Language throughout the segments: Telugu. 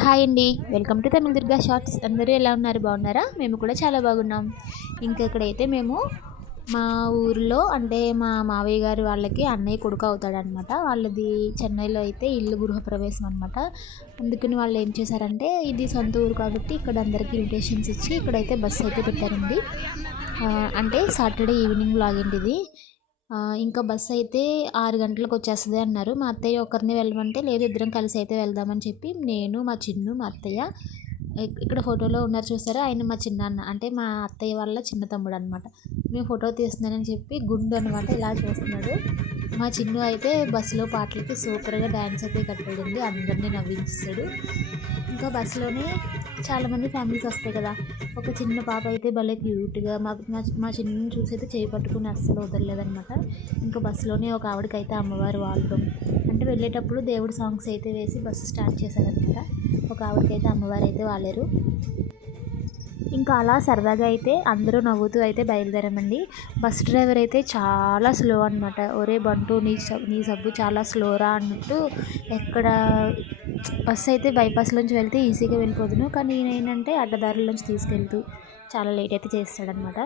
హాయ్ అండి. Welcome to Tamil Durga shorts. అందరూ ఎలా ఉన్నారు? బాగున్నారా? మేము కూడా చాలా బాగున్నాం. ఇంకా ఇక్కడైతే మేము మా ఊరిలో అంటే మా మావయ్య గారు వాళ్ళకి అన్నయ్య కొడుకు అవుతాడనమాట వాళ్ళది చెన్నైలో అయితే ఇల్లు గృహప్రవేశం అనమాట అందుకని వాళ్ళు ఏం చేశారంటే ఇది సొంత ఊరు కాబట్టి ఇక్కడ అందరికీ ఇన్విటేషన్స్ ఇచ్చి ఇక్కడైతే బస్సు అయితే పెట్టారండి. అంటే సాటర్డే ఈవినింగ్ లాగండి ఇది. ఇంకా బస్సు అయితే ఆరు గంటలకు వచ్చేస్తుంది అన్నారు. మా అత్తయ్య ఒకరిని వెళ్ళమంటే లేదు ఇద్దరం కలిసి అయితే వెళ్దామని చెప్పి నేను మా చిన్ను మా అత్తయ్య ఇక్కడ ఫోటోలో ఉన్నారు చూసారా? ఆయన మా చిన్నాన్న అంటే మా అత్తయ్య వాళ్ళ చిన్న తమ్ముడు అనమాట మేము ఫోటో తీస్తున్నానని చెప్పి గుండు అనమాట ఇలా చేస్తున్నాడు. మా చిన్ను అయితే బస్సులో పాటలకి సూపర్గా డ్యాన్స్ అయితే కట్టాడండి అందరినీ నవ్వించాడు ఇంకా బస్సులోనే చాలామంది ఫ్యామిలీస్ వస్తాయి కదా. ఒక చిన్న పాప అయితే భలే క్యూట్గా మా మా చిన్న చూసి అయితే చేయి పట్టుకుని అస్సలు వదలలేదనమాట ఇంకా బస్సులోనే ఒక ఆవిడకైతే అమ్మవారు వాళ్ళు అంటే వెళ్ళేటప్పుడు దేవుడు సాంగ్స్ అయితే వేసి బస్సు స్టార్ట్ చేశారనమాట ఒక ఆవిడకైతే అమ్మవారు అయితే వాలేరు ఇంకా అలా సరదాగా అయితే అందరూ నవ్వుతూ అయితే బయలుదేరామండి. బస్ డ్రైవర్ అయితే చాలా స్లో అనమాట ఒరే బంటు నీ నీ సబ్బు చాలా స్లోరా అన్నట్టు ఎక్కడ బస్సు అయితే బైపాస్లోంచి వెళ్తే ఈజీగా వెళ్ళిపోదును. కానీ ఈయన ఏంటంటే అడ్డదారుల్లోంచి తీసుకెళ్తూ చాలా లేట్ అయితే చేస్తాడనమాట.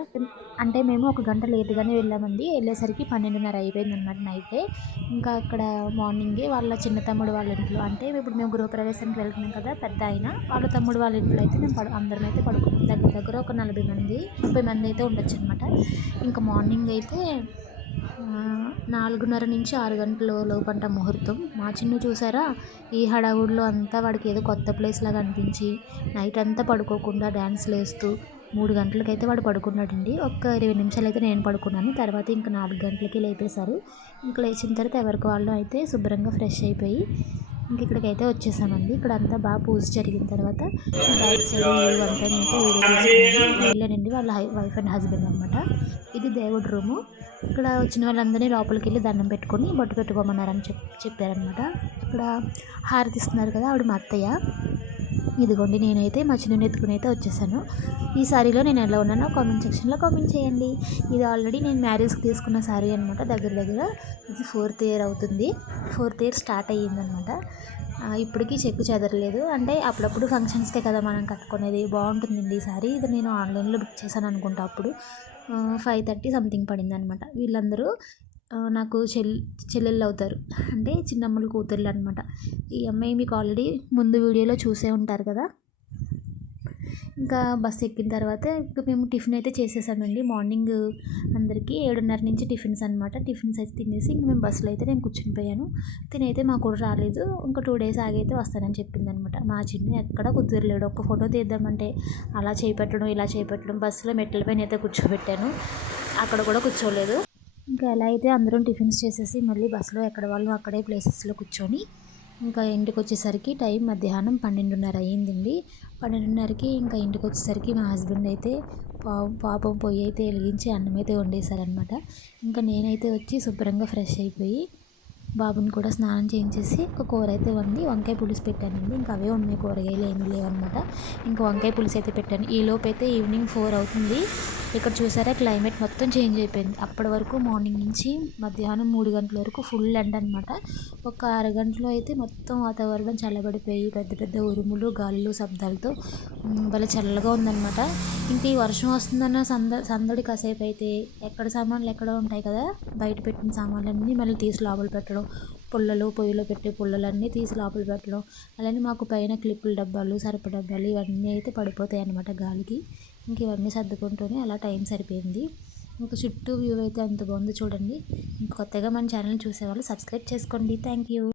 అంటే మేము ఒక గంట లేట్గానే వెళ్ళామండి. వెళ్ళేసరికి పన్నెండున్నర అయిపోయిందనమాట నైటే. ఇంకా అక్కడ మార్నింగే వాళ్ళ చిన్న తమ్ముడు వాళ్ళ ఇంట్లో అంటే ఇప్పుడు మేము గృహప్రవేశానికి వెళ్తున్నాం కదా పెద్ద ఆయన. వాళ్ళ తమ్ముడు వాళ్ళ ఇంట్లో అయితే మేము పడు అందరం అయితే పడుకున్నాం. దగ్గర దగ్గర ఒక నలభై మంది ముప్పై మంది అయితే ఉండొచ్చు అనమాట ఇంకా మార్నింగ్ అయితే నాలుగున్నర నుంచి ఆరు గంటల లోపంట ముహూర్తం. మా చిన్ను చూసారా? ఈ హడావుడిలో అంతా వాడికి ఏదో కొత్త ప్లేస్ లాగా అనిపించి నైట్ అంతా పడుకోకుండా డ్యాన్స్లు వేస్తూ మూడు గంటలకైతే వాడు పడుకున్నాడండి. ఒక ఇరవై నిమిషాలు అయితే నేను పడుకున్నాను. తర్వాత ఇంకా నాలుగు గంటలకి లేపేశారు. ఇంకా లేచిన తర్వాత ఎవరికి వాళ్ళు అయితే శుభ్రంగా ఫ్రెష్ అయిపోయి ఇంక ఇక్కడికైతే వచ్చేసామండి. ఇక్కడ అంతా బాగా పూజ జరిగిన తర్వాత బ్యాక్ సైడ్ అంతా అయితే వీడియో తీసుకుని వాళ్ళ వైఫ్ అండ్ హస్బెండ్ అనమాట ఇది దేవుడి రూము ఇక్కడ వచ్చిన వాళ్ళందరినీ లోపలికి వెళ్ళి దండం పెట్టుకొని బొట్టు పెట్టుకోమన్నారని చెప్ చెప్పారనమాట ఇక్కడ హారతిస్తున్నారు కదా ఆవిడ మా అత్తయ్య. ఇదిగోండి నేనైతే మా చిన్న ఎత్తుకుని అయితే వచ్చేసాను. ఈ సారీలో నేను ఎలా ఉన్నానో కామెంట్ సెక్షన్లో కామెంట్ చేయండి. ఇది ఆల్రెడీ నేను మ్యారేజ్కి తీసుకున్న సారీ అనమాట దగ్గర దగ్గర ఇది ఫోర్త్ ఇయర్ అవుతుంది. ఫోర్త్ ఇయర్ స్టార్ట్ అయ్యిందనమాట ఇప్పటికీ చెక్కు చెదరలేదు. అంటే అప్పుడప్పుడు ఫంక్షన్స్కే కదా మనం కట్టుకునేది. బాగుంటుందండి ఈ సారీ. ఇది నేను ఆన్లైన్లో బుక్ చేశాను అనుకుంటా అప్పుడు. ఫైవ్ థర్టీ సంథింగ్ పడింది అనమాట వీళ్ళందరూ నాకు చెల్ చెల్లెళ్ళు అవుతారు. అంటే చిన్నమ్మలు కూతుర్లు అనమాట ఈ అమ్మాయి మీకు ఆల్రెడీ ముందు వీడియోలో చూసే ఉంటారు కదా? ఇంకా బస్ ఎక్కిన తర్వాత ఇంకా మేము టిఫిన్ అయితే చేసేసామండి. మార్నింగ్ అందరికీ ఏడున్నర నుంచి టిఫిన్స్ అనమాట టిఫిన్స్ అయితే తినేసి ఇంక మేము బస్సులో అయితే నేను కూర్చుని పోయాను. తినైతే మా కూడా రాలేదు. ఇంకా టూ డేస్ ఆగైతే వస్తానని చెప్పింది అనమాట మా చిన్న ఎక్కడ కుదరలేడు. ఒక ఫోటో తీద్దామంటే అలా చేపెట్టడం ఇలా చేపెట్టడం బస్సులో మెట్ల పైన అయితే కూర్చోబెట్టాను. అక్కడ కూడా కూర్చోలేదు. ఇంకా ఎలా అయితే అందరం టిఫిన్స్ చేసేసి మళ్ళీ బస్సులో ఎక్కడ వాళ్ళు అక్కడే ప్లేసెస్లో కూర్చొని ఇంకా ఇంటికి వచ్చేసరికి టైం మధ్యాహ్నం పన్నెండున్నర అయ్యిందండి. పన్నెండున్నరకి ఇంకా ఇంటికి వచ్చేసరికి మా హస్బెండ్ అయితే పా పాపం పొయ్యి అయితే వెలిగించి అన్నం అయితే వండేశారనమాట ఇంకా నేనైతే వచ్చి శుభ్రంగా ఫ్రెష్ అయిపోయి బాబుని కూడా స్నానం చేయించేసి ఒక కూర అయితే వండి వంకాయ పులుసు పెట్టానండి. ఇంకా అవే ఉన్నాయి కూరగాయలు ఏమీ లేవన్నమాట. ఇంకా వంకాయ పులుసు అయితే పెట్టాను. ఈ లోపు అయితే ఈవినింగ్ ఫోర్ అవుతుంది. ఇక్కడ చూసారా క్లైమేట్ మొత్తం చేంజ్ అయిపోయింది. అప్పటి వరకు మార్నింగ్ నుంచి మధ్యాహ్నం మూడు గంటల వరకు ఫుల్ ఎండ్ అనమాట ఒక అరగంటలో అయితే మొత్తం వాతావరణం చల్లబడిపోయి పెద్ద పెద్ద ఉరుములు గాలులు శబ్దాలతో భలే చల్లగా ఉందన్నమాట. ఇంకా ఈ వర్షం వస్తుందన్న సంద సందడి కాసేపు అయితే ఎక్కడ సామాన్లు ఎక్కడ ఉంటాయి కదా బయట పెట్టిన సామాన్లన్నీ మళ్ళీ తీసి లోపల పెట్టడం పుల్లలు పొయ్యిలో పెట్టే పుల్లలన్నీ తీసి లోపల పెట్టడం అలానే మాకు పైన క్లిప్పుల డబ్బాలు సరప డబ్బాలు ఇవన్నీ అయితే పడిపోతాయి అన్నమాట గాలికి. ఇంక ఇవన్నీ సర్దుకుంటూనే అలా టైం సరిపోయింది. ఇంకా చుట్టూ వ్యూ అయితే ఎంత బాగుందో చూడండి. కొత్తగా మన ఛానల్ చూసేవాళ్ళు సబ్స్క్రైబ్ చేసుకోండి. Thank you.